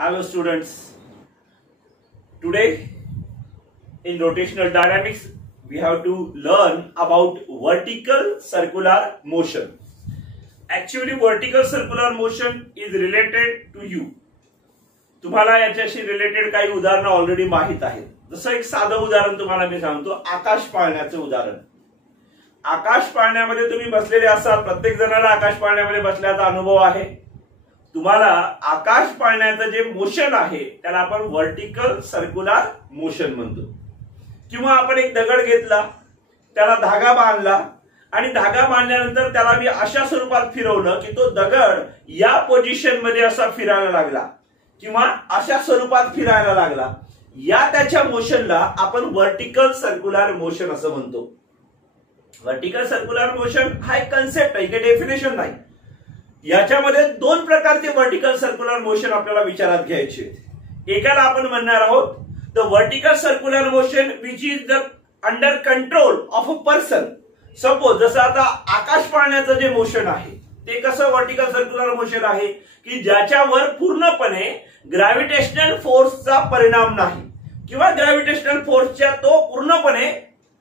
Hello students, today in rotational dynamics we have to learn about vertical circular motion. Actually vertical circular motion is related to you. तुम्हाला याच्याशी related काही उदाहरणं already माहित आहेत. जसं एक साधं उदाहरण तुम्हाला मी सांगतो, आकाश पाळण्याचं उदाहरण. आकाश पाळण्यामध्ये तुम्ही बसलेले असाल, प्रत्येक जणाला आकाश पाळण्यामध्ये बसल्याचा अनुभव आहे. तुम्हाला आकाश पाळण्याचं जे मोशन आहे त्याला आपण वर्टिकल सर्क्युलर मोशन म्हणतो. किंवा आपण एक दगड घेतला, त्याला धागा बांधला आणि धागा बांधल्यानंतर त्याला मी अशा स्वरूपात फिरवलं की तो दगड या पोझिशन मध्ये असा फिरायला लागला किंवा अशा स्वरूपात फिरायला लागला. या त्याच्या मोशनला आपण वर्टिकल सर्क्युलर मोशन असं म्हणतो. वर्टिकल सर्क्युलर मोशन हा एक कन्सेप्ट आहे, काही डेफिनेशन नाही. याच्यामध्ये दोन प्रकारचे वर्टिकल सर्क्युलर मोशन आपल्याला विचारात घ्यायचे. एकाला आपण म्हणणार आहोत the vertical circular motion which is the under control of a person. Suppose जसं आता आकाश पाळण्याचं जे मोशन आहे ते कसं वर्टिकल सर्क्युलर मोशन आहे की ज्याच्यावर पूर्णपणे ग्रॅव्हिटेशनल फोर्सचा परिणाम नाही किंवा ग्रॅव्हिटेशनल फोर्सच्या तो पूर्णपणे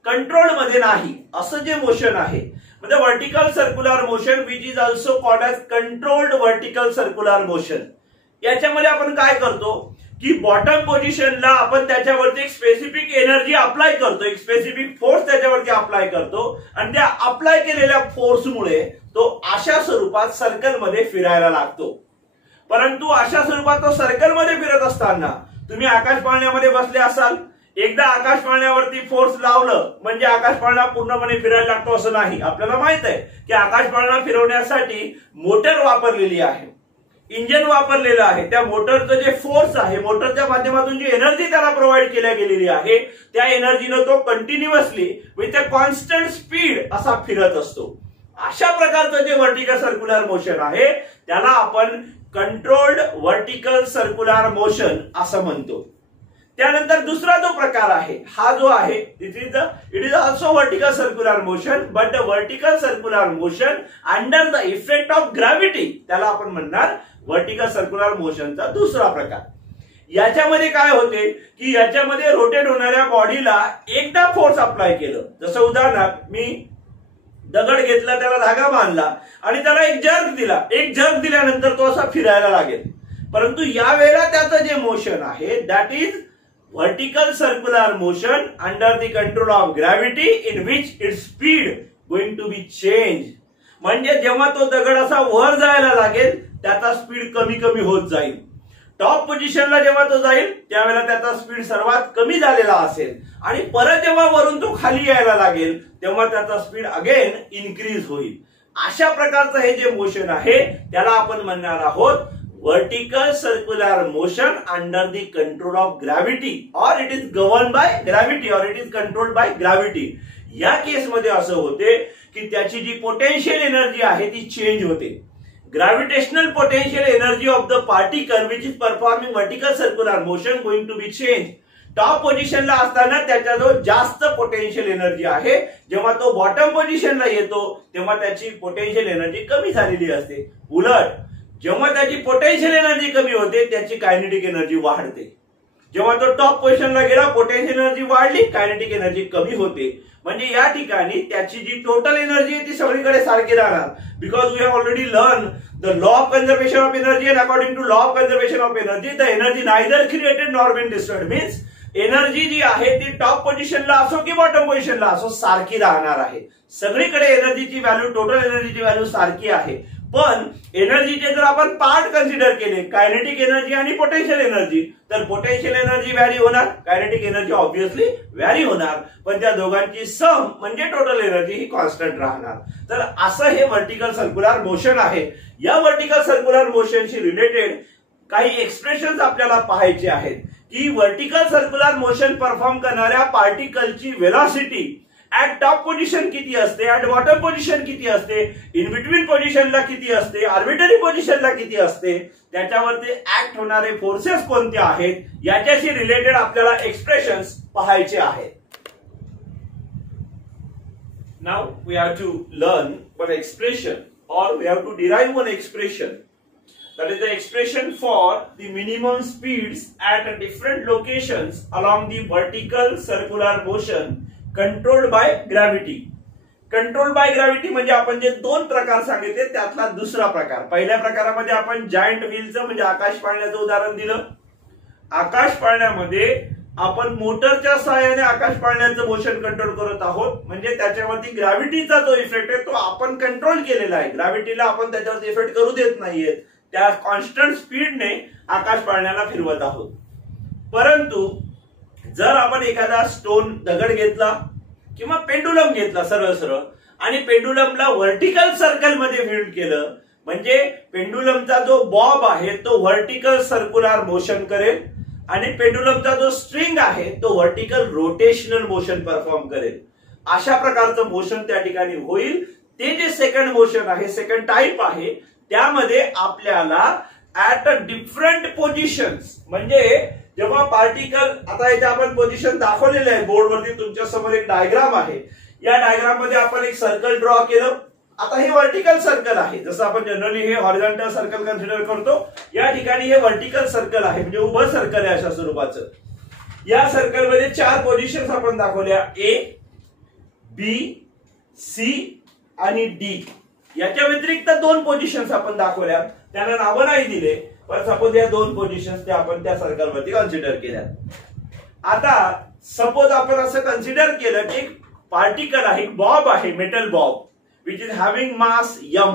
कंट्रोल मध्ये नाही, असं जे मोशन आहे म्हणजे vertical circular motion which is also called as controlled vertical circular motion. याच्यामध्ये आपण काय करतो की बॉटम पोझिशनला आपण त्याच्यावरती एक स्पेसिफिक एनर्जी अप्लाय करतो, एक स्पेसिफिक फोर्स त्याच्यावरती अप्लाय करतो आणि त्या अप्लाय केलेल्या फोर्समुळे तो अशा स्वरूपात सर्कलमध्ये फिरायला लागतो. परंतु अशा स्वरूपात तो सर्कलमध्ये फिरत असताना तुम्ही आकाश पाळण्यामध्ये बसले असाल, एकदा आकाश पाळण्यावरती फोर्स लावलं म्हणजे आकाश पाळणा पूर्णपणे फिरायला लागतो असं नाही. आपल्याला माहित आहे की आकाश पाळणा फिरवण्यासाठी मोटर वापरलेली आहे, इंजिन वापरलेलं आहे. त्या मोटरचं जे फोर्स आहे, मोटरच्या माध्यमातून जी एनर्जी त्याला प्रोव्हाइड केल्या गेलेली आहे त्या एनर्जीनं तो continuously with a constant speed असा फिरत असतो. अशा प्रकारचं जे वर्टिकल सर्क्युलर मोशन आहे त्याला आपण कंट्रोल्ड वर्टिकल सर्क्युलर मोशन असं म्हणतो. त्यानंतर दुसरा जो प्रकार आहे हा जो आहे it is also vertical circular motion but the vertical circular motion under the effect of gravity, त्याला आपण म्हणणार वर्टिकल सर्क्युलर मोशनचा दुसरा प्रकार. याच्यामध्ये काय होते की याच्यामध्ये रोटेट होणाऱ्या बॉडीला एकदा फोर्स अप्लाय केलं, जसं उदाहरणार्थ मी दगड घेतला, त्याला धागा बांधला आणि त्याला एक जर्क दिला. एक जर्क दिल्यानंतर तो असा फिरायला लागेल. परंतु यावेळेला त्याचं जे मोशन आहे that is vertical circular motion under the control of gravity in which its speed going to be changed. म्हणजे जेव्हा तो दगड असा वर जायला लागेल त्याचा स्पीड कमी कमी होत जाईल. टॉप पोझिशनला जेव्हा तो जाईल त्यावेळेला त्याचा स्पीड सर्वात कमी झालेला असेल आणि परत जेव्हा वरून तो खाली यायला लागेल तेव्हा त्याचा स्पीड अगेन इन्क्रीज होईल. अशा प्रकारचं हे जे मोशन आहे त्याला आपण म्हणणार आहोत vertical circular motion under the control of gravity or it is governed by gravity or it is controlled by gravity. या केस मध्ये असं होते की त्याची जी पोटेन्शियल एनर्जी आहे ती चेंज होते. Gravitational potential energy of the particle which is performing vertical circular motion going to be change. Top पोझिशनला असताना त्याच्याजवळ जास्त पोटेन्शियल एनर्जी आहे, जेव्हा तो बॉटम पोझिशनला येतो तेव्हा त्याची पोटेन्शियल एनर्जी कमी झालेली असते. उलट जेव्हा त्याची पोटेन्शियल एनर्जी कमी होते त्याची कायनेटिक एनर्जी वाढते. जेव्हा तो टॉप पोझिशनला गेला पोटेन्शियल एनर्जी वाढली, कायनेटिक एनर्जी कमी होते. म्हणजे या ठिकाणी त्याची जी टोटल एनर्जी आहे ती सगळीकडे सारखी राहणार. Because we have already learn the law of conservation of energy and according to law of conservation of energy the energy neither created nor been destroyed. Means energy जी आहे ती टॉप पोझिशनला असो की बॉटम पोझिशनला असो सारखी राहणार आहे. सगळीकडे एनर्जीची व्हॅल्यू, टोटल एनर्जीची व्हॅल्यू सारखी आहे. पण एनर्जीचे जर आपण पार्ट कन्सिडर केले, कायनेटिक एनर्जी आणि पोटेन्शियल एनर्जी, तर पोटेन्शियल एनर्जी व्हॅरी होणार, कायनेटिक एनर्जी ऑब्व्हियसली व्हॅरी होणार, पण त्या दोघांची सम म्हणजे टोटल एनर्जी ही कॉन्स्टंट राहणार. तर असं हे वर्टिकल सर्क्युलर मोशन आहे. या वर्टिकल सर्क्युलर मोशनशी रिलेटेड काही एक्सप्रेशन्स आपल्याला पाहायचे आहेत की वर्टिकल सर्क्युलर मोशन परफॉर्म करणाऱ्या पार्टिकलची वेलॉसिटी ऍट टॉप पोझिशन किती असते, ऍट बॉटम पोझिशन किती असते, इन बिटवीन पोझिशनला किती असते, आर्बिटरी पोझिशनला किती असते, त्याच्यावरती ऍक्ट होणारे फोर्सेस कोणते आहेत याच्याशी रिलेटेड आपल्याला एक्सप्रेशन्स पाहायचे आहेत. Now we have to learn one expression or we have to derive one expression that is the expression for the minimum speeds at different locations along the vertical circular motion controlled by gravity. Control by gravity म्हणजे आपण जे दोन प्रकार सांगितले त्यातला दुसरा प्रकार. पहिल्या प्रकारामध्ये आपण जायंट व्हीलचं म्हणजे आकाश पाळण्याचं उदाहरण दिलं. आकाश पाळण्यामध्ये आपण मोटरच्या सहाय्याने आकाश पाळण्याचं मोशन कंट्रोल करत आहोत, म्हणजे त्याच्यावरती ग्रॅव्हिटीचा जो इफेक्ट आहे तो आपण कंट्रोल केलेला आहे. ग्रॅव्हिटीला आपण त्याच्यावरती इफेक्ट करू देत नाहीये, त्या कॉन्स्टंट स्पीडने आकाश पाळण्याला फिरवत आहोत. परंतु जर आपण एखादा स्टोन दगड घेतला किंवा पेंडुलम घेतला सरळ सरळ आणि पेंडुलमला व्हर्टिकल सर्कल मध्ये फिल्ड केलं, म्हणजे पेंडुलमचा जो बॉब आहे तो व्हर्टिकल सर्क्युलर मोशन करेल आणि पेंडुलमचा जो स्ट्रिंग आहे तो व्हर्टिकल रोटेशनल मोशन परफॉर्म करेल. अशा प्रकारचं मोशन त्या ठिकाणी होईल. ते जे सेकंड मोशन आहे, सेकंड टाइप आहे, त्यामध्ये आपल्याला ऍट अ डिफरंट पोझिशन्स, म्हणजे जेव्हा पार्टिकल, आता इथे आपण पोझिशन दाखवलेले आहे बोर्डवरती, तुमच्या समोर एक डायग्राम आहे. या डायग्राम मध्ये आपण एक सर्कल ड्रॉ केलं. आता हे व्हर्टिकल सर्कल आहे, जसं आपण जनरली हे हॉरिझॉन्टल सर्कल कन्सिडर करतो, या ठिकाणी हे व्हर्टिकल सर्कल आहे, म्हणजे उभं सर्कल आहे अशा स्वरूपाचं. या सर्कल मध्ये 4 पोझिशन्स आपण दाखवल्या, ए, बी, सी आणि डी. याच्या व्यतिरिक्त 2 पोझिशन्स आपण दाखवल्या, त्यांना नावं नाही दिले, पण सपोज या 2 पोझिशन्स त्या आपण त्या सर्कल वरती कन्सिडर केल्या. आता सपोज आपण असं कन्सिडर केलं की एक पार्टिकल आहे, बॉब आहे, metal Bob, which is having mass m.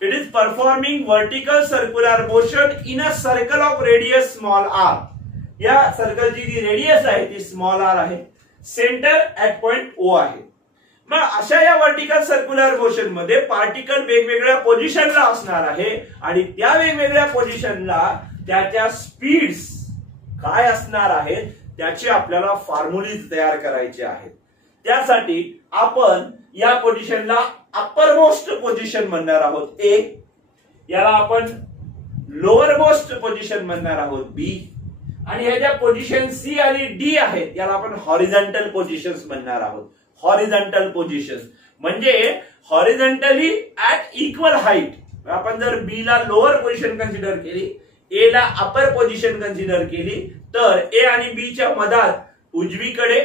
It is performing vertical circular motion in a circle of radius small r. या सर्कलची जी रेडियस आहे ती स्मॉल r आहे, सेंटर ऍट पॉइंट O आहे. मग अशा या व्हर्टिकल सर्क्युलर मोशन मध्ये पार्टिकल वेगवेगळ्या पोझिशनला असणार आहे आणि त्या वेगवेगळ्या पोझिशनला त्याच्या स्पीड्स काय असणार आहेत त्याची आपल्याला फॉर्म्युलीज तयार करायचे आहेत. त्यासाठी आपण या पोझिशनला अप्पर मोस्ट पोझिशन म्हणणार आहोत ए, याला आपण लोअर मोस्ट पोझिशन म्हणणार आहोत बी, आणि ह्या ज्या पोझिशन सी आणि डी आहेत याला आपण हॉरिझॉन्टल पोझिशन्स म्हणणार आहोत. हॉरिझॉन्टल पोझिशन्स म्हणजे हॉरिझॉन्टली ऍट इक्वल हाईट. आपण जर बी ला लोअर पोझिशन कन्सिडर केली, ए ला अपर पोझिशन कन्सिडर केली, तर ए आणि बी च्या मधात उजवीकडे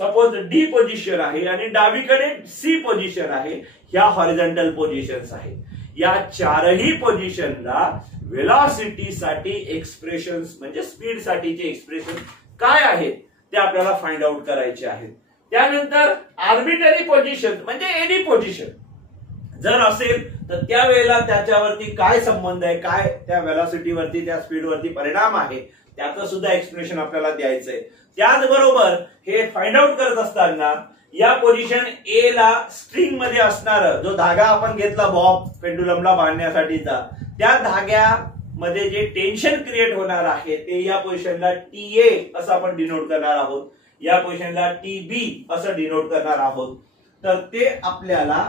सपोज डी पोझिशन आहे आणि डावीकडे सी पोझिशन आहे. ह्या हॉरिझॉन्टल पोझिशन्स आहेत. या 4ही पोझिशनला वेलॉसिटी साठी एक्सप्रेशन्स म्हणजे स्पीड साठीचे एक्सप्रेशन काय आहेत ते आपल्याला फाइंड आउट करायचे आहेत. त्यानंतर आर्बिटरी पोझिशन म्हणजे एनी पोझिशन जर असेल तर त्यावेळेला त्याच्यावरती काय संबंध आहे, काय त्या वेलॉसिटीवरती त्या स्पीडवरती परिणाम आहे, त्याचं सुद्धा एक्सप्रेशन आपल्याला द्यायचंय. त्याचबरोबर हे फाइंड आउट करत असताना या पोझिशन ए ला स्ट्रिंग मध्ये असणार जो धागा आपण घेतला बॉब पेंडुलमला बांधण्यासाठीचा, त्या धाग्यामध्ये जे टेन्शन क्रिएट होणार आहे ते या पोझिशनला टीए असं आपण डिनोट करणार आहोत, या पोझिशनला टीबी असं डिनोट करणार आहोत. तर ते आपल्याला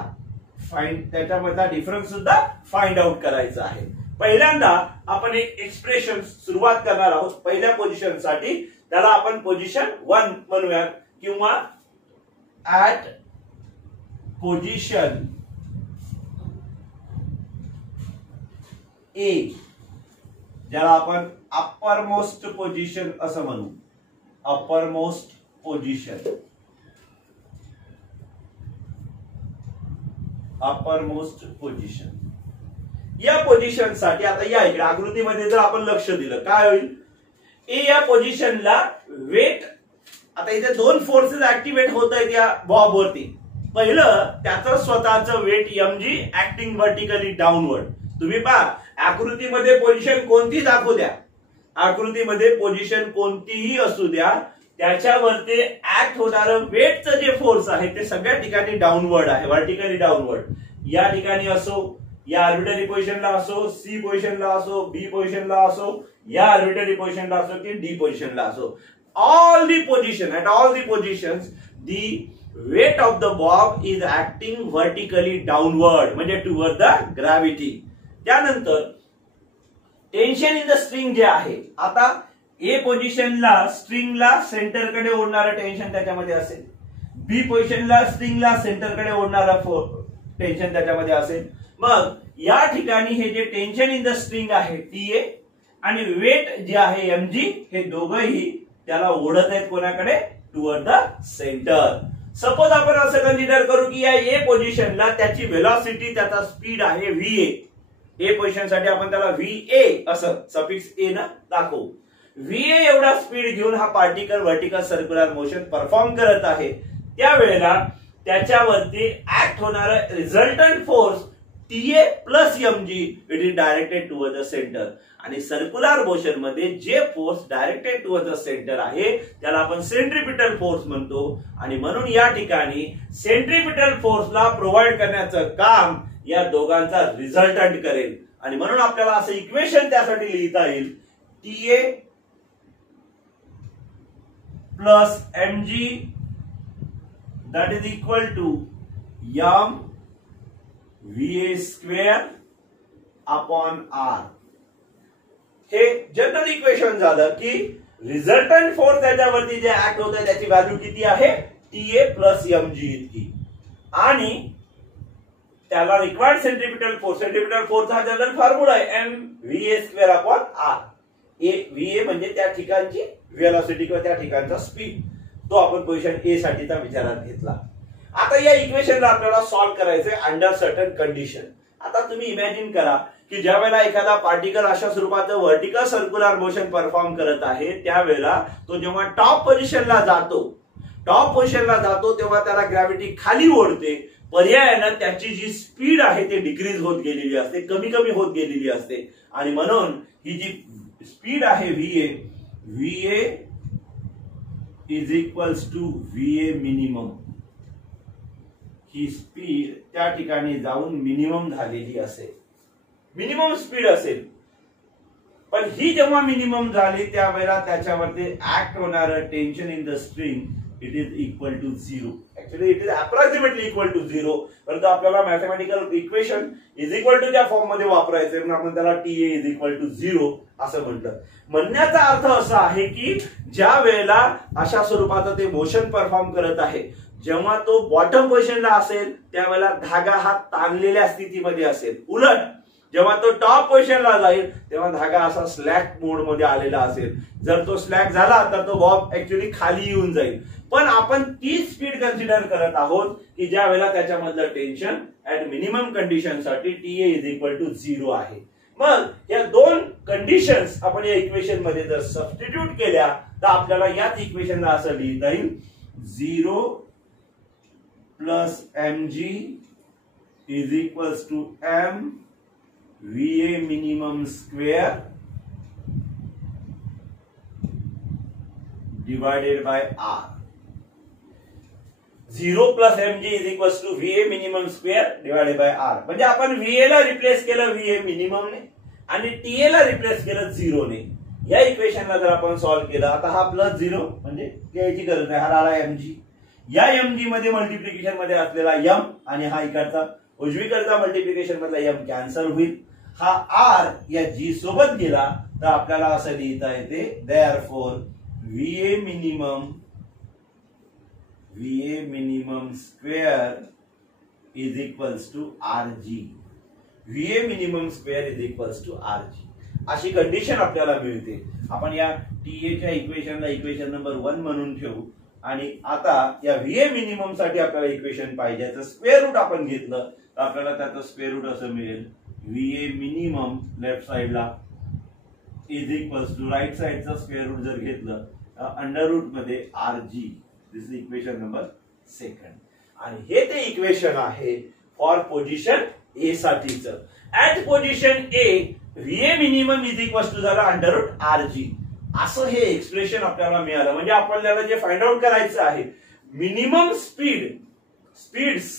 त्याच्यामधला डिफरन्स सुद्धा फाइंड आउट करायचा आहे. पहिल्यांदा आपण एक एक्सप्रेशन सुरुवात करणार आहोत पहिल्या पोझिशन साठी, त्याला आपण पोझिशन 1 म्हणूयात किंवा ऍट पोझिशन ए, ज्याला आपण अप्पर मोस्ट पोझिशन असं म्हणू. Upper most position, upper most position. या पोझिशन साठी आता या इकडे आकृतीमध्ये जर आपण लक्ष दिलं काय होईल, ए या पोझिशनला वेट, आता इथे 2 फोर्सेस ऍक्टिव्हेट होत आहेत या बॉब वरती. पहिलं त्याचं स्वतःचं weight mg acting vertically downward. तुम्ही पहा आकृतीमध्ये पोझिशन कोणती दाखवू द्या, आकृतीमध्ये पोझिशन कोणतीही असू द्या, त्याच्यावरती ऍक्ट होणारं वेटचं जे फोर्स आहे ते सगळ्या ठिकाणी डाऊनवर्ड आहे, व्हर्टिकली डाऊनवर्ड. या ठिकाणी असो, या आर्बिटरी पोझिशनला असो, सी पोझिशनला असो, बी पोझिशनला असो, या आर्बिटरी पोझिशनला असो की डी पोझिशनला असो, all the position at all the positions the weight of the bob is acting vertically downward म्हणजे toward the gravity. त्यानंतर टेन्शन इन द स्ट्रिंग जे आहे, आता ए पोझिशनला स्ट्रिंगला सेंटरकडे ओढणारं टेन्शन त्याच्यामध्ये असेल, बी पोझिशनला स्ट्रिंगला सेंटरकडे ओढणारं टेन्शन त्याच्यामध्ये असेल. मग या ठिकाणी हे जे टेन्शन इन द स्ट्रिंग आहे TA आणि वेट जे आहे mg हे दोघंही त्याला ओढत आहेत कोणाकडे, टुवर्ड द सेंटर. सपोज आपण असं कन्सिडर करू की या ए पोझिशनला त्याची व्हेलॉसिटी, त्याचा स्पीड आहे VA. ए पोझिशन साठी आपण त्याला VA असं सफिक्स ए न दाखवू. VA एवढा स्पीड घेऊन हा particle vertical circular motion perform करत आहे. त्यावेळेला त्याच्यावरती ऍक्ट होणारा resultant force TA plus mg it is directed toward the centre. आणि सर्क्युलर मोशन मध्ये जे force directed toward the centre आहे त्याला आपण सेंट्रिपिटल फोर्स म्हणतो. आणि म्हणून या ठिकाणी सेंट्रिपिटल फोर्सला प्रोव्हाइड करण्याचं काम या दोघांचा रिझल्टंट करेल. आणि म्हणून आपल्याला असं इक्वेशन त्यासाठी लिहिता येईल, TA plus mg that is equal to m VA square upon R. हे जनरल इक्वेशन झालं की रिझल्टंट फोर्स त्याच्यावरती जे ऍक्ट होत आहे त्याची व्हॅल्यू किती आहे, TA प्लस mg इतकी. आणि त्याला रिक्वायर्ड सेंट्रिपिटल फोर्स हा जनरल फॉर्म्युला आहे m VA square upon R. VA म्हणजे त्या ठिकाणची व्हेलॉसिटी किंवा त्या ठिकाणचा स्पीड. तो आपण पोझिशन ए साठीचा विचारात घेतला. आता या इक्वेशनला आपल्याला सॉल्व्ह करायचंय अंडर सर्टन कंडिशन. आता तुम्ही इमॅजिन करा की ज्या वेळेला एखादा पार्टिकल अशा स्वरूपाचं व्हर्टिकल सर्क्युलर मोशन परफॉर्म करत आहे त्यावेळेला तो जेव्हा टॉप पोझिशनला जातो तेव्हा त्याला ग्रॅव्हिटी खाली ओढते. पर्यायानं त्याची जी स्पीड आहे ते डिक्रीज होत गेलेली असते, कमी कमी होत गेलेली असते. आणि म्हणून ही जी स्पीड आहे VA is equals to VA minimum. ही स्पीड त्या ठिकाणी जाऊन मिनिमम झालेली असेल, मिनिमम स्पीड असेल. पण ही जेव्हा मिनिमम झाली त्यावेळेला त्याच्यावरती ऍक्ट होणार tension in the string it is equal to 0. Actually it is approximately equal to 0. परंतु आपल्याला mathematical equation is equal to त्या फॉर्म मध्ये वापरायचं म्हणून आपण त्याला TA इज इक्वल टू 0 असं म्हटलं. म्हणण्याचा अर्थ असा आहे की ज्या वेळेला अशा स्वरूपाचं ते मोशन परफॉर्म करत आहे, जेव्हा तो बॉटम पोझिशनला असेल त्यावेळेला धागा हा ताणलेल्या स्थितीमध्ये असेल. उलट जेव्हा तो टॉप पोझिशनला जाईल तेव्हा धागा असा स्लॅक मोड मध्ये आलेला असेल. जर तो स्लॅक झाला तर तो बॉब ऍक्च्युअली खाली येऊन जाईल. पण आपण ती स्पीड कन्सिडर करत आहोत की ज्या वेळेला त्याच्यामधलं टेन्शन ऍट मिनिमम कंडिशन साठी TA इज इक्वल टू 0 आहे. मग या दोन कंडिशन्स आपण या इक्वेशन मध्ये जर सबस्टिट्यूट केल्या तर आपल्याला याच इक्वेशनला असं लिहिता येईल 0 plus mg is equals to m VA minimum square divided by R. 0 plus mg is equals to VA minimum square divided by R. म्हणजे आपण VA ला रिप्लेस केलं VA मिनिमम ने आणि TA ला रिप्लेस केलं 0 ने. या इक्वेशनला जर आपण सॉल्व्ह केलं, आता हा प्लस 0 म्हणजे याची गरज नाही, हा आला mg. या mg मध्ये मल्टिप्लिकेशन मध्ये असलेला m आणि हा इकडचा उजवीकडचा मल्टिप्लिकेशन मधला m कॅन्सल होईल. हा R या G सोबत गेला तर आपल्याला असं लिहिता येते therefore VA minimum square is equals to RG. VA minimum square is equals to RG. अशी कंडिशन आपल्याला मिळते. आपण या TA च्या इक्वेशनला इक्वेशन नंबर 1 म्हणून ठेवू. आणि आता या VA मिनिमम साठी आपल्याला इक्वेशन पाहिजे, त्याचं स्क्वेअर रूट आपण घेतलं तर आपल्याला त्याचं स्क्वेअर रूट असं मिळेल VA मिनिमम लेफ्ट साइडला इज इक्वल्स टू राईट साइडचा स्क्वेअर रूट जर घेतलं अंडर रूट मध्ये RG. This is equation number 2. आणि हे ते इक्वेशन आहे फॉर पोझिशन ए साठीचं. At position A VA minimum is equals to झाला अंडर रूट RG. असं हे एक्सप्रेशन आपल्याला मिळालं. म्हणजे आपल्याला जे फाइंड आउट करायचं आहे मिनिमम स्पीड्स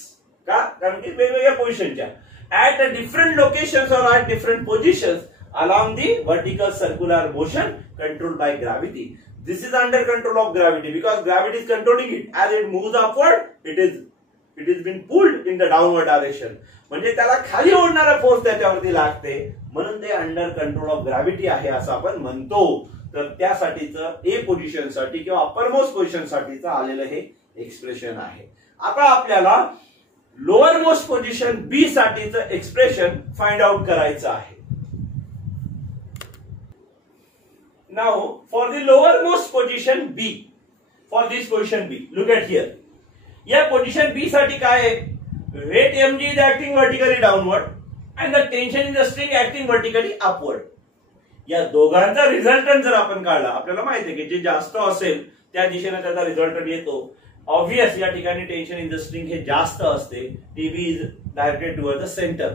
का, कारण की वेगवेगळ्या पोझिशनच्या at different locations or at different positions along the vertical circular motion controlled by gravity. This is under control of gravity because gravity is controlling it. As it moves upward, it is being pulled in the downward direction. म्हणजे त्याला खाली ओढणारा force त्याच्यावरती लागते म्हणून ते under control of gravity आहे असं आपण म्हणतो. तर त्यासाठीचं ए पोझिशन साठी किंवा अपर मोस्ट पोझिशन साठीचं आलेलं हे एक्सप्रेशन आहे. आता आपल्याला लोअर मोस्ट पोझिशन बी साठीचं एक्सप्रेशन फाइंड आउट करायचं आहे. Now for the lower most position B, for this position B, look at here. या पोझिशन बी साठी काय आहे? Weight mg is acting vertically downward and the tension in the string acting vertically upward. या दोघांचा resultant जर आपण काढला, आपल्याला माहिती आहे की जे जास्त असेल त्या दिशेने त्याचा रिझल्टंट येतो. ऑब्वियस या ठिकाणी टेन्शन इन द स्ट्रिंग हे जास्त असते. TB is directed toward the centre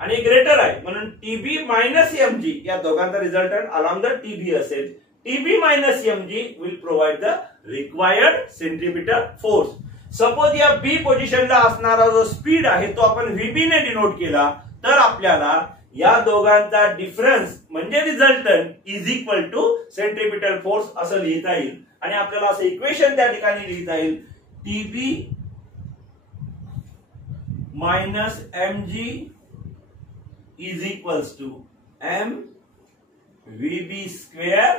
आणि ग्रेटर आहे म्हणून टीबी मायनस एमजी या दोघांचा रिझल्टंट अलॉंग द टीबी असेल. TB minus MG will provide the required centripetal force. Suppose या बी पोझिशनला असणारा जो स्पीड आहे तो आपण व्हीबी ने डिनोट केला तर आपल्याला या दोघांचा डिफरन्स म्हणजे resultant is equal to centripetal force असं लिहिता येईल आणि आपल्याला असं इक्वेशन त्या ठिकाणी लिहिता येईल. TB minus MG is equals to M VB square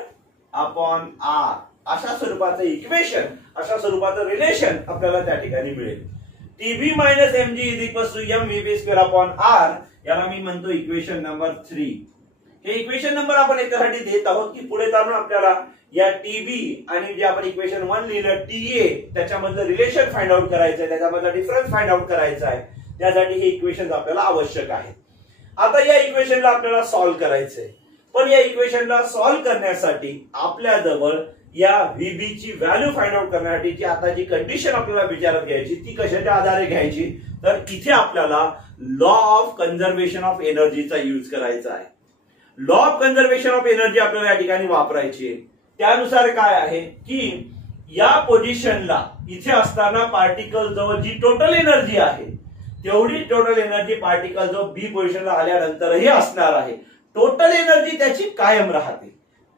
upon R. अशा स्वरूपाचं इक्वेशन, अशा स्वरूपाचं रिलेशन आपल्याला त्या ठिकाणी मिळेल. TB minus MG is equals to M VB square upon R. याला मी म्हणतो इक्वेशन नंबर 3. हे इक्वेशन नंबर आपण याच्यासाठी देत आहोत की पुढे जाऊन आपल्याला या टीबी आणि जे आपण इक्वेशन 1 लिहिलं टीए त्याच्यामधलं रिलेशन फाइंड आउट करायचं आहे, त्याच्यामधला डिफरन्स फाइंड आउट करायचा आहे. त्यासाठी हे इक्वेशन आपल्याला आवश्यक आहे. आता या इक्वेशनला आपल्याला सॉल्व्ह करायचंय, पण या इक्वेशनला सॉल्व्ह करण्यासाठी आपल्याजवळ या व्हीबी ची व्हॅल्यू फाइंड आउट करण्यासाठीची आता जी कंडिशन आपल्याला विचारात घ्यायची ती कशाच्या आधारे घ्यायची तर इथे आपल्याला लॉ ऑफ कन्झर्वेशन ऑफ एनर्जीचा यूज करायचा आहे. Law of conservation of energy आपल्याला या ठिकाणी वापरायची आहे. त्यानुसार काय आहे की या पोझिशनला इथे असताना पार्टिकल जवळ जी टोटल एनर्जी आहे तेवढी टोटल एनर्जी पार्टिकल जो बी पोझिशनला आल्यानंतरही असणार आहे. टोटल एनर्जी त्याची कायम राहते,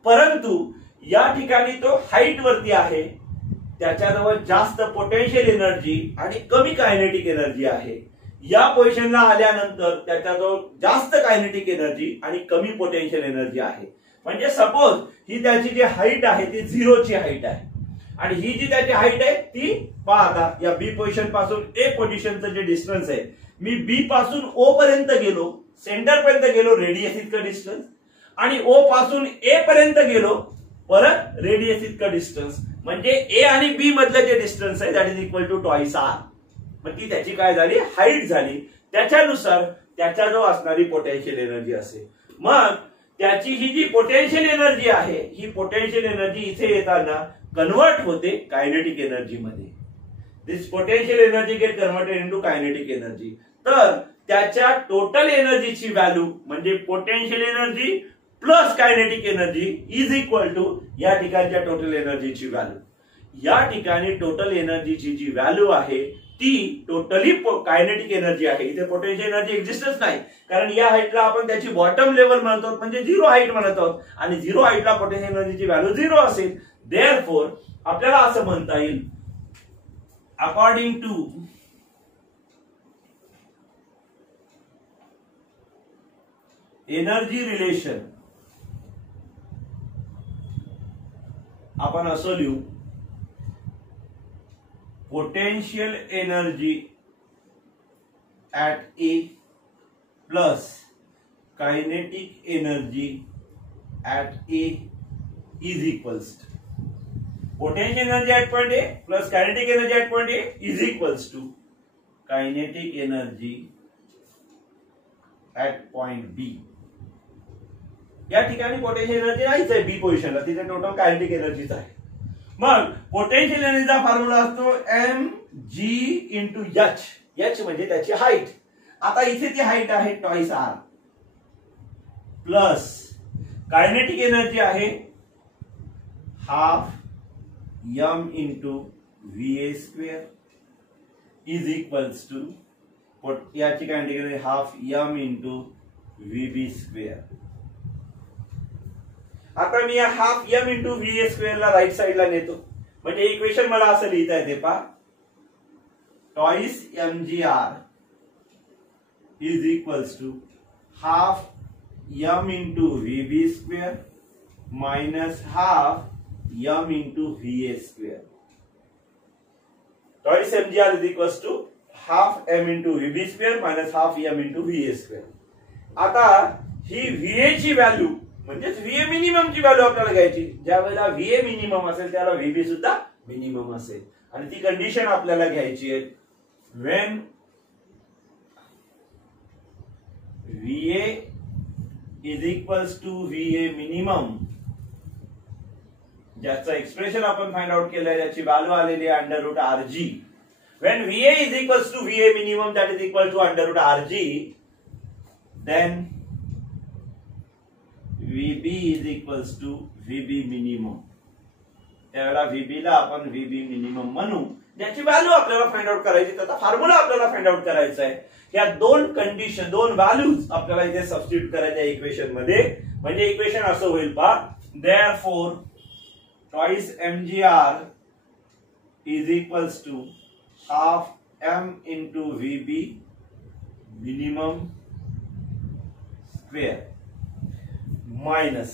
परंतु या ठिकाणी तो हाईट वरती आहे, त्याच्याजवळ जास्त पोटेन्शियल एनर्जी आणि कमी कायनेटिक एनर्जी आहे. या पोझिशनला आल्यानंतर त्याच्याजवळ जास्त कायनेटिक एनर्जी आणि कमी पोटेन्शियल एनर्जी आहे. म्हणजे सपोज ही त्याची जी हाईट आहे ती 0 ची हाईट आहे आणि ही जी त्याची हाईट आहे ती पहा. या बी पोझिशन पासून ए पोझिशनचं जे डिस्टन्स आहे, मी बी पासून ओ पर्यंत गेलो, सेंटर पर्यंत गेलो, रेडियस इतकं डिस्टन्स, आणि ओ पासून ए पर्यंत गेलो, परत रेडियस इतकं डिस्टन्स, म्हणजे ए आणि बी मधलं जे डिस्टन्स आहे that is equal to twice R. मग ती त्याची काय झाली? हाईट झाली. त्याच्यानुसार त्याच्याजवळ असणारी पोटेन्शियल एनर्जी असेल. मग त्याची ही जी पोटेन्शियल एनर्जी आहे ही पोटेन्शियल एनर्जी इथे येताना कन्वर्ट होते कायनेटिक एनर्जी मध्ये. This potential energy get converted into kinetic energy. तर त्याच्या टोटल एनर्जीची व्हॅल्यू म्हणजे potential energy plus kinetic energy is equal to या ठिकाणच्या टोटल एनर्जीची व्हॅल्यू. या ठिकाणी टोटल एनर्जीची जी व्हॅल्यू आहे ती टोटली कायनेटिक एनर्जी आहे. इथे पोटेन्शियल एनर्जी एक्झिस्टच नाही, कारण या हाईटला आपण त्याची बॉटम लेवल म्हणत आहोत, म्हणजे 0 हाईट म्हणत आहोत आणि 0 हाईटला पोटेन्शियल एनर्जीची व्हॅल्यू 0 असेल. देअरफॉर आपल्याला असं म्हणता येईल अकॉर्डिंग टू एनर्जी रिलेशन आपण असं लिहू, potential energy at A plus kinetic energy at A is equals to potential energy at point A plus kinetic energy at point A is equals to kinetic energy at point B. या ठिकाणी potential energy नाहीच आहे बी पोझिशनला, तिथे total kinetic एनर्जीच आहे. मग potential एनर्जीचा फॉर्म्युला असतो M G into H. H म्हणजे त्याची हाईट. आता इथे ती हाईट आहे twice R plus kinetic energy आहे half M into V A square is equals to याची kinetic energy half M into V B square. आता मी या half M into V A स्क्वेअरला राईट साईडला नेतो, म्हणजे इक्वेशन मला असं लिहिता येते पहा, twice M G R is equals to half M into V B square minus half M into V A square. Twice M G R is equals to half M into VB square minus half M into VA square. आता ही VA ची value म्हणजेच VA minimum ची value आपल्याला घ्यायची. ज्या वेळेला VA minimum असेल त्याला व्हीबी सुद्धा मिनिमम असेल आणि ती कंडिशन आपल्याला घ्यायची आहे. When VA is equals to VA minimum, ज्याचं एक्सप्रेशन आपण फाइंड आउट केलंय त्याची व्हॅल्यू आलेली आहे under root R G. When VA is equals to VA minimum, that is equal to under root RG, then VB is equals to VB minimum. त्यावेळेला VB ला आपण VB minimum म्हणू, ज्याची value आपल्याला फाइंड आउट करायची, त्याचा formula आपल्याला find out करायचा आहे. या दोन कंडिशन, दोन व्हॅल्यूज आपल्याला इथे सबस्टिट्यूट करायच्या इक्वेशन मध्ये. म्हणजे इक्वेशन असं होईल पहा, therefore twice mgr is equals to half m into VB minimum square minus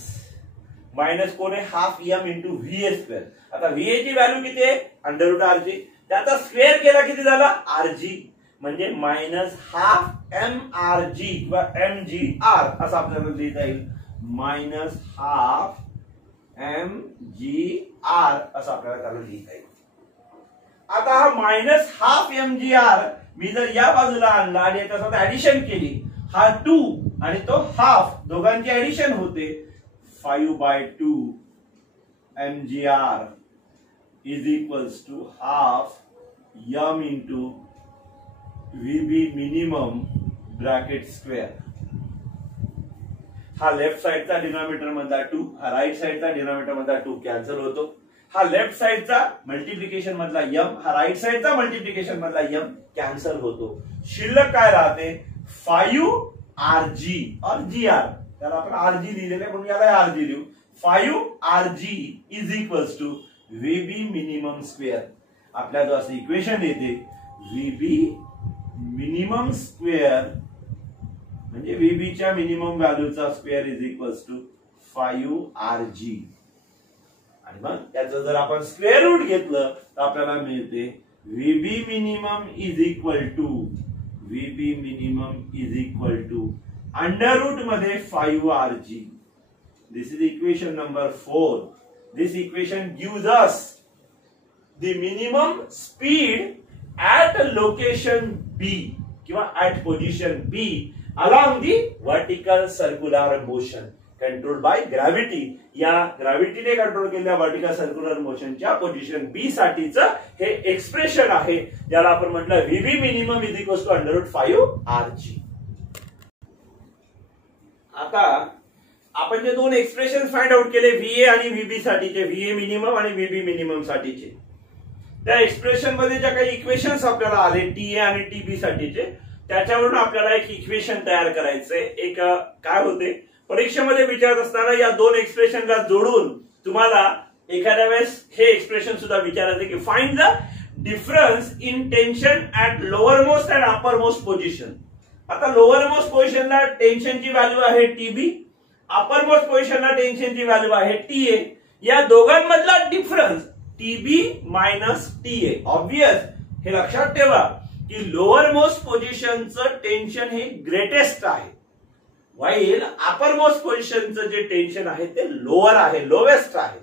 कोण आहे half M into VA square. आता व्हीए ची व्हॅल्यू किती आहे अंडर रूट आर जी, त्याचा स्क्वेअर केला किती झाला आर जी, म्हणजे minus half M R G किंवा एम जी आर असं आपल्याला लिहिता येईल. Minus half M G R असं आपल्याला त्याला लिहिता येईल. आता हा minus half M G R मी जर या बाजूला आणला आणि याच्यासोबत ऍडिशन केली, हा 2 आणि तो हाफ, दोघांची ऍडिशन होते 5/2 mgr is equals to half M into VB minimum bracket square. हा लेफ्ट साइडचा डिनॉमिनेटर मधला 2, हा राईट साइडचा डिनॉमिनेटर मधला 2 कॅन्सल होतो. हा लेफ्ट साइडचा मल्टिप्लिकेशन मधला m, हा राईट साइडचा मल्टिप्लिकेशन मधला m कॅन्सल होतो. शिल्लक काय राहते 5rg और gr, त्याला आपण rg लिहिलेलं आहे म्हणून याला rg लिहू. 5rg is equals to VB minimum square. आपल्या जो असं इक्वेशन येते व्हीबी मिनिमम स्क्वेअर म्हणजे व्हीबी च्या मिनिमम व्हॅल्यूचा square is equals to 5rg. आणि मग त्याचं जर आपण स्क्वेअर रूट घेतलं तर आपल्याला मिळते VB minimum is equal to under root मध्ये 5rg. This is equation number 4. This equation gives us the minimum speed at location B किंवा at position B along the vertical circular motion controlled by gravity. या ग्रॅव्हिटीने control केलेल्या vertical circular मोशनच्या position B साठीचं हे expression आहे, ज्याला आपण म्हटलं VB minimum is equals to under root 5rg. आता आपण जे दोन एक्सप्रेशन फाइंड आउट केले व्हीए आणि व्हीबी साठीचे, व्हीए मिनिमम आणि व्हीबी मिनिमम साठीचे, त्या एक्सप्रेशन मध्ये ज्या काही इक्वेशन्स आपल्याला आले टीए आणि टीबी साठीचे, त्याच्यावरून आपल्याला एक इक्वेशन तयार करायचंय. एक काय होते परीक्षेमध्ये विचारत असताना या दोन एक्सप्रेशनला जोडून तुम्हाला एखाद्या वेळेस हे एक्सप्रेशन सुद्धा विचारायचे की find the difference in tension at lower most and upper most position. आता लोअर मोस्ट पोझिशनला टेन्शनची व्हॅल्यू आहे टीबी, अपर मोस्ट पोझिशनला टेन्शनची व्हॅल्यू आहे टीए. या दोघांमधला difference TB minus TA. Obvious हे लक्षात ठेवा की लोअर मोस्ट पोझिशनचं टेन्शन हे ग्रेटेस्ट आहे, वाईल अपर मोस्ट पोझिशनचं जे टेन्शन आहे ते लोअर आहे, लोवेस्ट आहे.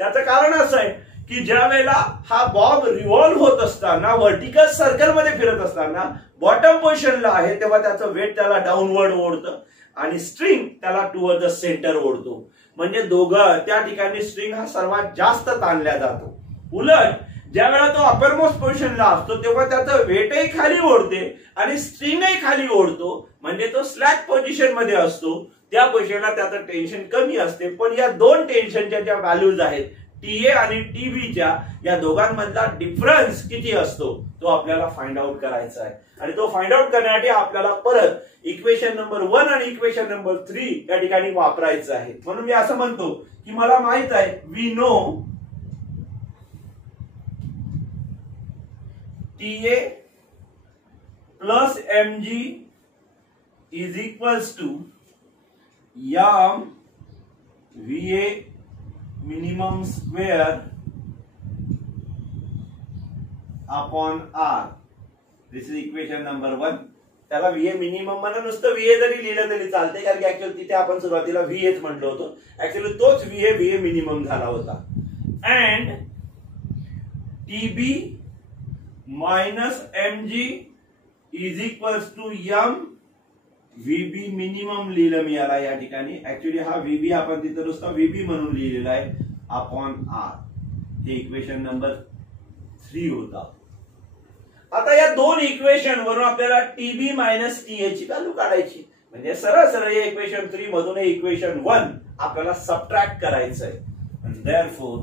त्याचं कारण असं आहे की ज्या वेळेला हा बॉब रिव्हॉल्व्ह होत असताना वर्टिकल सर्कल मध्ये फिरत असताना बॉटम पोझिशनला आहे तेव्हा त्याचं वेट त्याला डाऊनवर्ड ओढतं आणि स्ट्रिंग त्याला टुवर्ड द सेंटर ओढतो. म्हणजे दोघं त्या ठिकाणी स्ट्रिंग हा सर्वात जास्त ताणला जातो. उलट ज्या वेळेला तो अपर मोस्ट पोझिशनला असतो तेव्हा त्याचं वेटही खाली ओढते आणि स्ट्रिंगही खाली ओढतो, म्हणजे तो स्लॅक पोझिशन मध्ये असतो. त्या पोझिशनला त्याचं टेन्शन कमी असते. पण या दोन टेन्शनच्या ज्या व्हॅल्यूज आहेत टीए आणि टीबीच्या, या दोघांमधला डिफरन्स किती असतो तो आपल्याला फाइंड आउट करायचा आहे. आणि तो फाइंड आउट करण्यासाठी आपल्याला परत इक्वेशन नंबर 1 आणि इक्वेशन नंबर 3 या ठिकाणी वापरायचं आहे. म्हणून मी असं म्हणतो की मला माहित आहे we know TA plus mg is equals to m VA minimum square upon R. This is equation number 1. त्याला VA मिनिमम म्हणा, नुसतं VA जरी लिहिलं तरी चालते, कारण की ऍक्च्युअली तिथे आपण सुरुवातीला VAच म्हटलं होतं. ऍक्च्युअली तोच VA मिनिमम झाला होता. And TB minus MG is equals to M VB minimum लिहिलं मी याला या ठिकाणी. ऍक्च्युअली हा VB आपण तिथं नुसता VB म्हणून लिहिलेला आहे अपॉन R. हे इक्वेशन नंबर 3 होता. आता या दोन इक्वेशन वरून आपल्याला TB मायनस TA ची व्हॅल्यू काढायची. म्हणजे सरळ सरळ या इक्वेशन 3 मधून इक्वेशन 1 आपल्याला सबट्रॅक्ट करायचं आहे. and therefore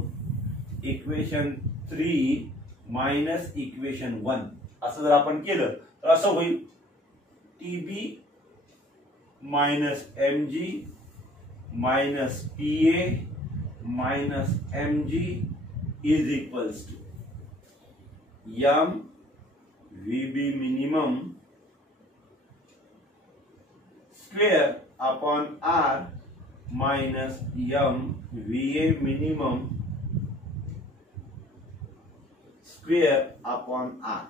equation 3 minus equation 1 असं जर आपण केलं तर असं होईल TB minus MG minus PA minus MG is equals to M VB minimum square upon R minus M VA minimum square upon R.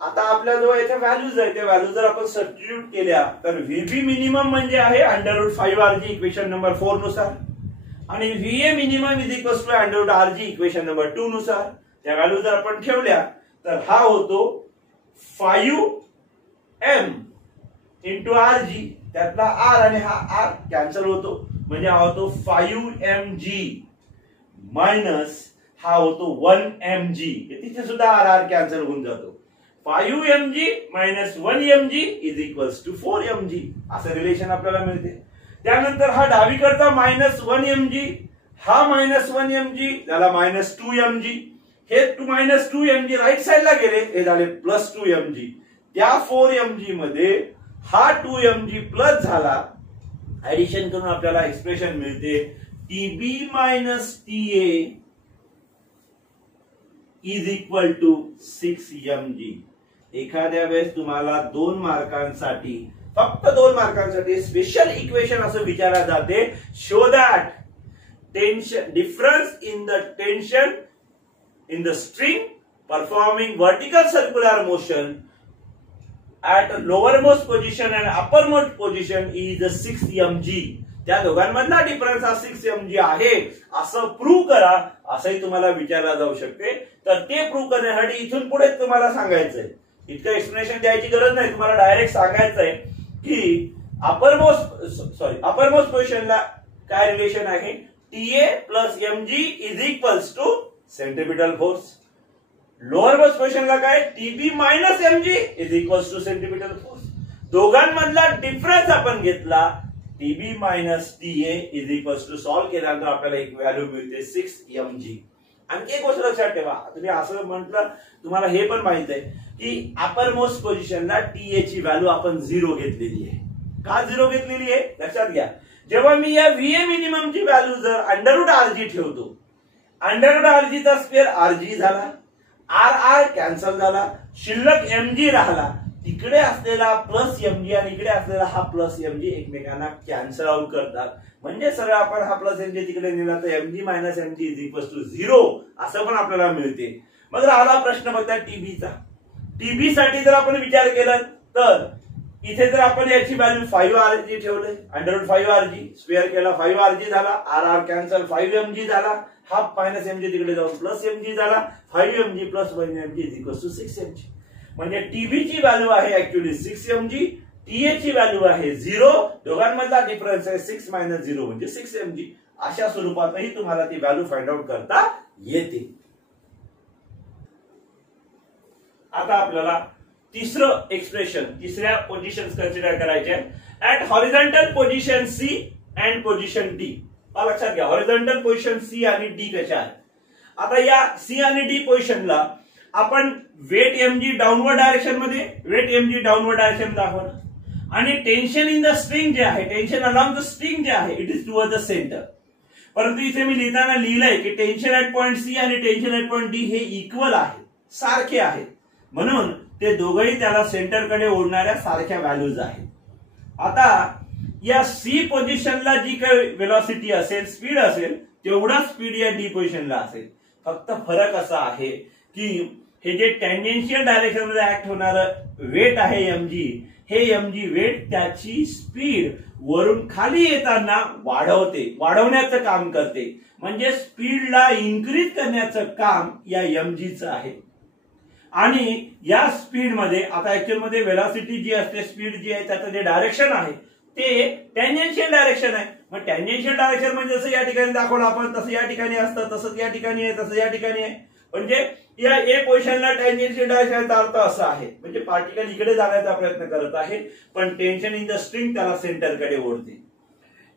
आता आपल्याजवळ याच्या व्हॅल्यूज आहेत. त्या व्हॅल्यू जर आपण सबस्टिट्यूट केल्या तर VB मिनिमम म्हणजे आहे √5RG इक्वेशन नंबर 4 नुसार, आणि VA minimum is equals to √RG equation number 2 नुसार. त्या व्हॅल्यू जर आपण ठेवल्या तर हा होतो 5M इंटू RG. त्यातला R आणि हा R कॅन्सल होतो, म्हणजे हा होतो 5MG मायनस हा होतो 1MG. तिथे सुद्धा R कॅन्सल होऊन जातो. 5MG minus 1MG is equals to 4MG असं रिलेशन आपल्याला मिळते. त्यानंतर हा डावीकडचा मायनस 1MG, हा मायनस 1MG झाला मायनस 2MG. हे मायनस 2MG राईट साइडला गेले, हे झाले प्लस 2MG. त्या 4MG मध्ये हा 2MG प्लस झाला. ऍडिशन करून आपल्याला एक्सप्रेशन मिळते TB minus TA is equal to 6MG. एखाद्या वेळेस तुम्हाला 2 मार्कांसाठी, फक्त 2 मार्कांसाठी स्पेशल इक्वेशन असं विचारलं जाते, show that tension difference in the tension in the string performing vertical circular motion at lowermost position and uppermost position is 6MG. त्या दोघांमधला difference हा 6MG आहे असं प्रूव्ह करा, असंही तुम्हाला विचारला जाऊ शकते. तर ते प्रूव्ह करण्यासाठी इथून पुढे तुम्हाला सांगायचंय, इतकं एक्सप्लेनेशन द्यायची गरज नाही, तुम्हाला डायरेक्ट सांगायचंय की अपरमोस्ट पोझिशनला काय रिलेशन आहे, TA plus MG is equals to centripetal force. Lower most पोझिशनला काय, TB minus MG is equals to centripetal force. दोघांमधला डिफरन्स आपण घेतला, TB minus TA is equals to solve केल्यानंतर आपल्याला एक व्हॅल्यू मिळते 6MG. आणखी एक गोष्ट लक्षात ठेवा, तुम्ही असं म्हटलं, तुम्हाला हे पण माहित आहे की अपर मोस्ट पोझिशनला TA ची व्हॅल्यू आपण 0 घेतलेली आहे. का 0 घेतलेली आहे लक्षात घ्या. जेव्हा मी या VA मिनिमम ची व्हॅल्यू जर √RG ठेवतो, √RG चा स्क्वेअर RG झाला, RR कॅन्सल झाला, शिल्लक MG राहिला. तिकडे असलेला प्लस MG आणि इकडे असलेला हा प्लस MG एकमेकांना कॅन्सल आउट करतात. म्हणजे सरळ आपण हा प्लस MG तिकडे नेला तर MG minus MG is equals to 0 असं पण आपल्याला मिळते. मग राहिला प्रश्न बघता TBचा. TB साठी जर आपण विचार केला तर इथे जर आपण याची व्हॅल्यू 5RG ठेवले, √5RG स्क्वेअर केला 5RG झाला, RR कॅन्सल 5MG झाला, हाफ मायनस MG तिकडे जाऊन प्लस MG झाला, 5MG plus 1MG is equals to 6MG. म्हणजे TB ची व्हॅल्यू आहे ऍक्च्युअली 6MG, TA ची व्हॅल्यू आहे 0, दोघांमधला डिफरन्स आहे 6 मायनस 0 म्हणजे 6MG. अशा स्वरूपातही तुम्हाला ती व्हॅल्यू फाइंड आउट करता येते. आता आपल्याला तिसरं एक्सप्रेशन, तिसऱ्या पोझिशन्स कन्सिडर करायचे. At horizontal position C and position D. लक्षात घ्या, हॉरिझॉन्टल पोझिशन C आणि D कशा आहेत. आता या C आणि D पोझिशनला आपण वेट MG डाऊनवर्ड डायरेक्शन मध्ये, वेट MG डाऊनवर्ड डायरेक्शन दाखवलं, आणि टेन्शन इन द स्ट्रिंग जे आहे, टेन्शन अलॉंग द स्ट्रिंग जे आहे, it is toward the centre. परंतु इथे मी लिहिताना लिहिलंय की टेन्शन ऍट पॉइंट C आणि टेन्शन ऍट पॉइंट D हे इक्वल आहेत, सारखे आहेत, म्हणून ते दोघंही त्याला सेंटरकडे ओढणाऱ्या सारख्या व्हॅल्यूज आहेत. आता या C पोझिशनला जी काही वेलॉसिटी असेल, स्पीड असेल, तेवढा स्पीड या D पोझिशनला असेल. फक्त फरक असा आहे की हे जे टँजेन्शियल डायरेक्शन मध्ये ऍक्ट होणारं वेट आहे mg, हे mg वेट त्याची स्पीड वरून खाली येताना वाढवण्याचं काम करते. म्हणजे स्पीडला इन्क्रीज करण्याचं काम या mgचं आहे. आणि या स्पीड मध्ये आता ऍक्च्युअल मध्ये वेलॉसिटी जी असते, स्पीड जी आहे, त्याचं जे डायरेक्शन आहे ते टँजेन्शियल डायरेक्शन आहे. मग टँजेन्शियल डायरेक्शन म्हणजे जसं या ठिकाणी दाखवलं आपण तसं या ठिकाणी असतं, तसंच या ठिकाणी आहे, तसं या ठिकाणी आहे. म्हणजे या ए पोझिशनला टँजेन्शियल डायरेक्शनचा अर्थ असा आहे, म्हणजे पार्टिकल इकडे जाण्याचा प्रयत्न करत आहे, पण टेन्शन इन द स्ट्रिंग त्याला सेंटरकडे ओढते.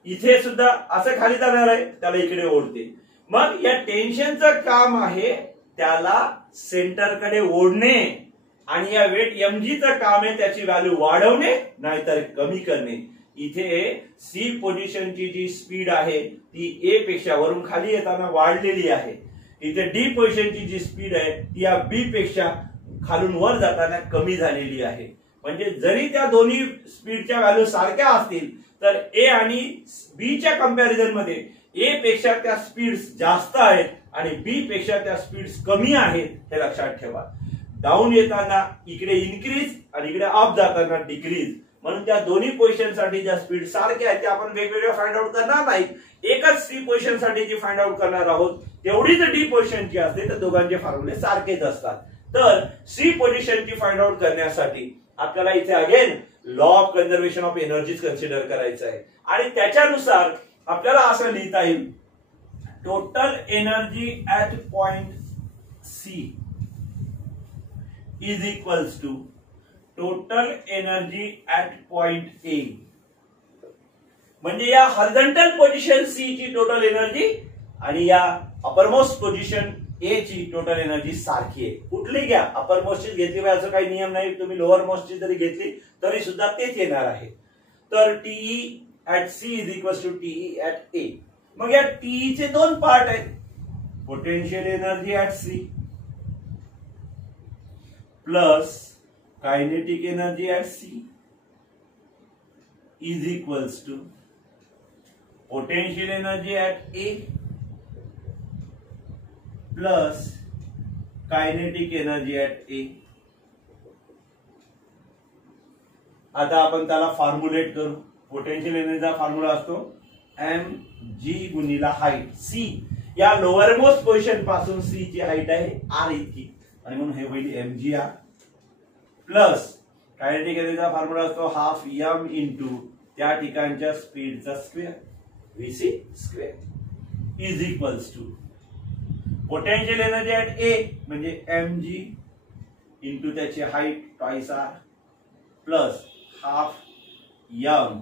इथे सुद्धा असं खाली जाणार आहे, त्याला इकडे ओढते. मग या टेन्शनचं काम आहे त्याला सेंटरकडे ओढणे, आणि या वेट mgचं काम आहे त्याची व्हॅल्यू वाढवणे नाहीतर कमी करणे. इथे सी पोझिशनची जी स्पीड आहे ती ए पेक्षा वरून खाली येताना वाढलेली आहे. इथे डी पोझिशनची जी स्पीड आहे ती या बी पेक्षा खालून वर जाताना कमी झालेली आहे. म्हणजे जरी त्या दोन्ही स्पीडच्या व्हॅल्यू सारख्या असतील तर ए आणि बीच्या कंपॅरिझन मध्ये ए पेक्षा त्या स्पीड्स जास्त आहेत आणि बी पेक्षा त्या स्पीड्स कमी आहेत, हे लक्षात ठेवा. डाऊन येताना इकडे इन्क्रीज आणि इकडे अप जाताना डिक्रीज. म्हणून त्या दोन्ही पोझिशनसाठी ज्या स्पीड सारख्या आहेत त्या आपण वेगवेगळ्या फाइंड आउट करणार नाही. एकच सी पोझिशन साठी जी फाइंड आउट करणार आहोत तेवढीच डी पोझिशनची असते, तर दोघांचे फॉर्म्युले सारखेच असतात. तर सी पोझिशनची फाइंड आउट करण्यासाठी आपल्याला इथे again law of conservation of energy consider करायचं आहे. आणि त्याच्यानुसार आपल्याला असं लिहिता येईल, total energy at point C is equals to total energy at point A. म्हणजे या हॉरिझॉन्टल पोझिशन सी ची टोटल एनर्जी आणि या अपरमोस्ट पोझिशन ए ची टोटल एनर्जी सारखी आहे. कुठली घ्या, अपर मोस्ट घेतली पाहिजे असं काही नियम नाही, तुम्ही लोअर मोस्ट जरी घेतली तरी सुद्धा तेच येणार आहे. तर TE at C is equal to TE at A. मग या टीई चे दोन पार्ट आहेत, potential energy at C plus kinetic energy at C is equals to potential energy at A plus kinetic energy at A. आता आपण त्याला formulate करू. Potential एनर्जीचा फॉर्म्युला असतो एम जी गुणिला हाईट सी. या लोअर मोस्ट पोझिशन पासून C ची हाईट आहे आर इतकी, आणि म्हणून हे होईल M G R plus kinetic एनर्जीचा फॉर्म्युला असतो हाफ एम इंटू त्या ठिकाणच्या स्पीडचा square VC square is equals to potential energy at A म्हणजे एम जी इंटू त्याची height twice R plus half M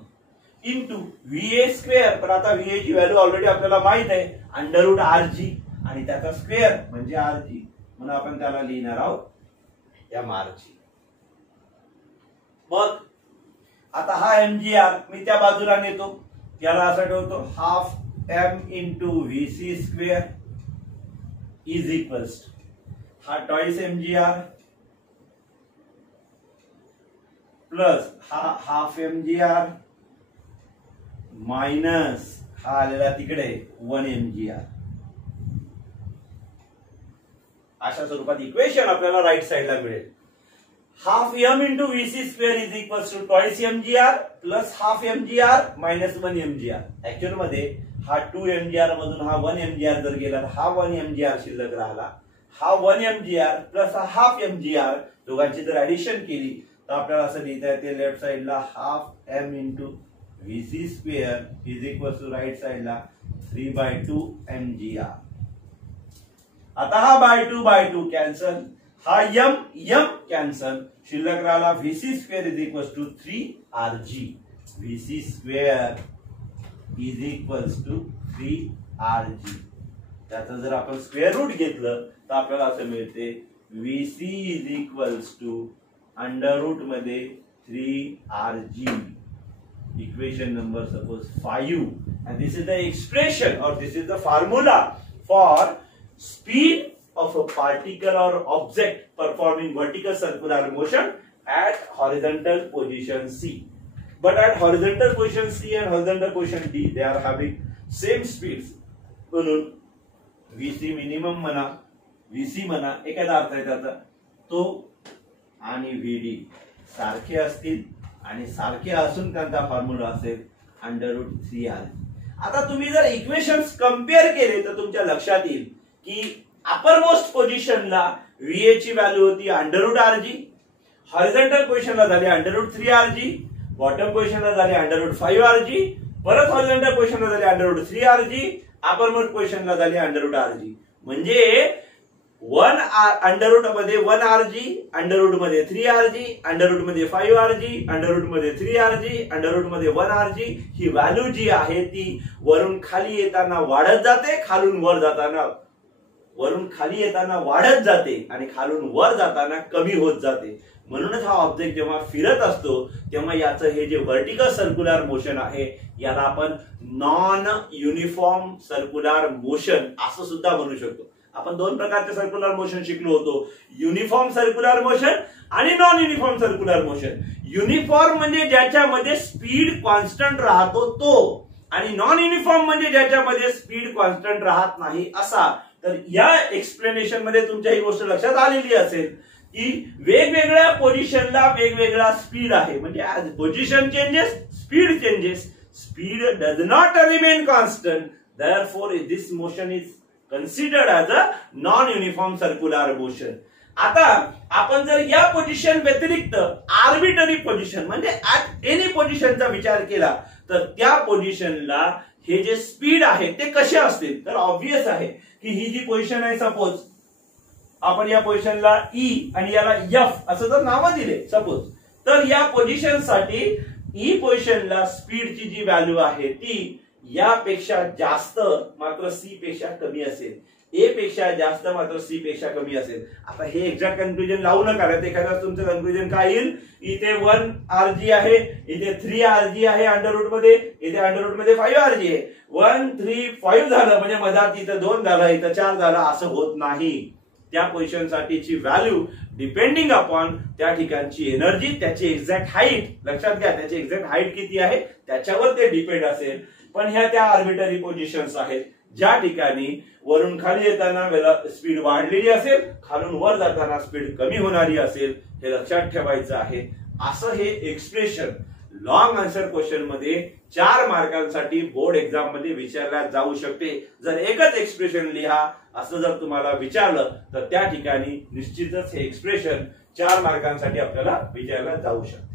into VA square. पण आता VA ची व्हॅल्यू ऑलरेडी आपल्याला माहित आहे, अंडर रूट आर जी, आणि त्याचा स्क्वेअर म्हणजे आर जी, म्हणून आपण त्याला लिहिणार आहोत एम आर जी. मग आता हा एम जी आर मी त्या बाजूला नेतो, याला असं ठेवतो half M into V C square is equals हा twice M G R plus हा half M G R minus हा आलेला तिकडे 1 एम जी आर. अशा स्वरूपात इक्वेशन आपल्याला राईट साइडला मिळेल. Half M into V C square is equal to twice M G R plus half M G R minus 1 M G R. Actual मध्ये हा 2 एम जी आर मधून हा 1 M G R जर गेला, हा 1 एम जी आर शिल्लक राहिला. हा 1 एम जी आर प्लस हा हाफ एम जी आर, दोघांची जर ऍडिशन केली तर आपल्याला असं लिहिता येते लेफ्ट साइडला half M into V C square is equal to right साइडला 3/2 एम जी आर. आता हा बाय 2 कॅन्सल, हा एम कॅन्सल, शिल्लक राहिला V C square is equal to 3 R G. V C square is equal to 3 R G. त्याचं जर आपण square route घेतलं तर आपल्याला असं मिळते V C is equal to under root मध्ये 3 R G. Equation number suppose 5, and this is the expression or this is the formula for speed of a particle or object performing vertical circular motion at horizontal position C. But at horizontal position C and horizontal position D, they are having same speeds. म्हणून VC minimum म्हणा, VC म्हणा, एखादा अर्थ आहे त्याचा तो आणि व्हीडी सारखे असतील आणि सारखे असून त्यांचा फॉर्म्युला असेल √3r. आता तुम्ही जर इक्वेशन्स कम्पेअर केले तर तुमच्या लक्षात येईल की अपर मोस्ट पोझिशनला VA ची व्हॅल्यू होती √rg, हॉरिझॉन्टल पोझिशनला झाली √3rg, बॉटम पोझिशनला झाली √5rg, परत हॉरिझॉन्टल पोझिशनला झाली √3rg, अपर मोस्ट पोझिशनला झाली √rg. म्हणजे 1 मध्ये 1rg, अंडर मध्ये 3rg, अंडर मध्ये 5rg, अंडर मध्ये 3rg, अंडर मध्ये 1rg. ही व्हॅल्यू जी आहे ती वरून खाली येताना वाढत जाते, खालून वर जाताना वरून खाली येताना वाढत जाते आणि खालून वर जाताना कमी होत जाते. म्हणूनच हा ऑब्जेक्ट जेव्हा फिरत असतो तेव्हा याचं हे जे व्हर्टिकल सर्क्युलर मोशन आहे याला आपण नॉन युनिफॉर्म सर्क्युलर मोशन असं सुद्धा म्हणू शकतो. आपण दोन प्रकारचे सर्क्युलर मोशन शिकलो होतो, युनिफॉर्म सर्क्युलर मोशन आणि non uniform circular motion. Uniform म्हणजे ज्याच्यामध्ये स्पीड कॉन्स्टंट राहतो तो, आणि नॉन युनिफॉर्म म्हणजे ज्याच्यामध्ये स्पीड कॉन्स्टंट राहत नाही असा. तर या एक्सप्लेनेशन मध्ये तुमच्या ही गोष्ट लक्षात आलेली असेल की वेगवेगळ्या पोझिशनला वेगवेगळा स्पीड आहे. म्हणजे as position changes speed changes, speed does not remain constant, therefore this motion is considered as a non uniform circular motion. आता आपण जर या पोझिशन व्यतिरिक्त आर्बिटरी पोझिशन म्हणजे ऍट एनी पोझिशनचा विचार केला तर त्या पोझिशनला हे जे स्पीड आहे ते कसे असतील. तर ऑब्वियस आहे की ही जी पोझिशन आहे, सपोज आपण या पोझिशनला E आणि याला F असं जर नावं दिले सपोज, तर या पोझिशन साठी E पोझिशनला स्पीडची जी व्हॅल्यू आहे ती यापेक्षा जास्त मात्र C पेक्षा कमी असेल, A पेक्षा जास्त मात्र C पेक्षा कमी असेल. आता हे एक्झॅक्ट कन्क्लुजन लावू नका, एखाद्या तुमचं कन्क्लुजन काय येईल, इथे 1rg आहे, इथे 3rg आहे अंडर रूट मध्ये, इथे अंडर रूट मध्ये 5rg आहे. 1 3 5 झालं म्हणजे मधात इथं 2 झालं, इथं 4 झालं, असं होत नाही. त्या पोझिशन साठीची व्हॅल्यू डिपेंडिंग अपॉन त्या ठिकाणची एनर्जी, त्याची एक्झॅक्ट हाईट, लक्षात घ्या त्याची एक्झॅक्ट हाईट किती आहे त्याच्यावर ते डिपेंड असेल. पण ह्या त्या आर्बिटरी पोझिशन्स आहेत ज्या ठिकाणी वरून खाली येताना स्पीड वाढलेली असेल, खालून वर जाताना स्पीड कमी होणारी असेल, हे लक्षात ठेवायचं आहे. असं हे एक्सप्रेशन लॉंग आन्सर क्वेश्चन मध्ये 4 मार्कांसाठी बोर्ड एक्झाम मध्ये विचारल्या जाऊ शकते. जर एकच एक्सप्रेशन लिहा असं जर तुम्हाला विचारलं तर त्या ठिकाणी निश्चितच हे एक्सप्रेशन 4 मार्कांसाठी आपल्याला विचारल्या जाऊ शकते.